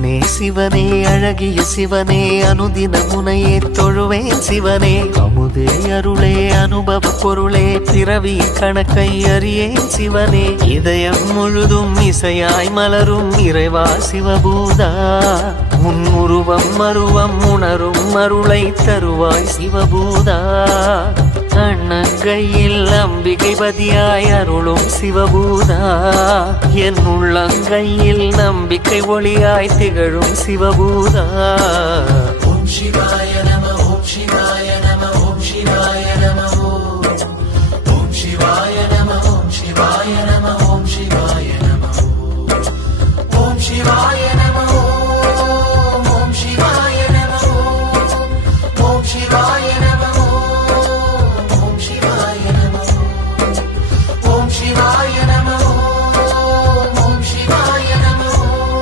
சிவனே சிவனே அழகிய சிவனே அனுதின முனையே தொழுவேன் சிவனே அமுதே அருளே அனுபவ பொருளே பிறவி கணக்கை அறியேன் சிவனே இதயம் முழுதும் இசையாய் மலரும் இறைவா சிவபூதா உன் உருவம் மருவம் உணரும் அருளை தருவாய் சிவபூதா கண்ணங்கையில் அம்பிகை பதியாய் அருளும் சிவபூதா என் உள்ளங்கையில் நம்பிக்கை ஒளியாய் திகழும் சிவபூதா ஓம் சிவாய நம ஓம் சிவாய நம ஓம் சிவாய நம ஓம் சிவாய நம ஓம் சிவாய நம ஓம் சிவாய நம ஓம் சிவாய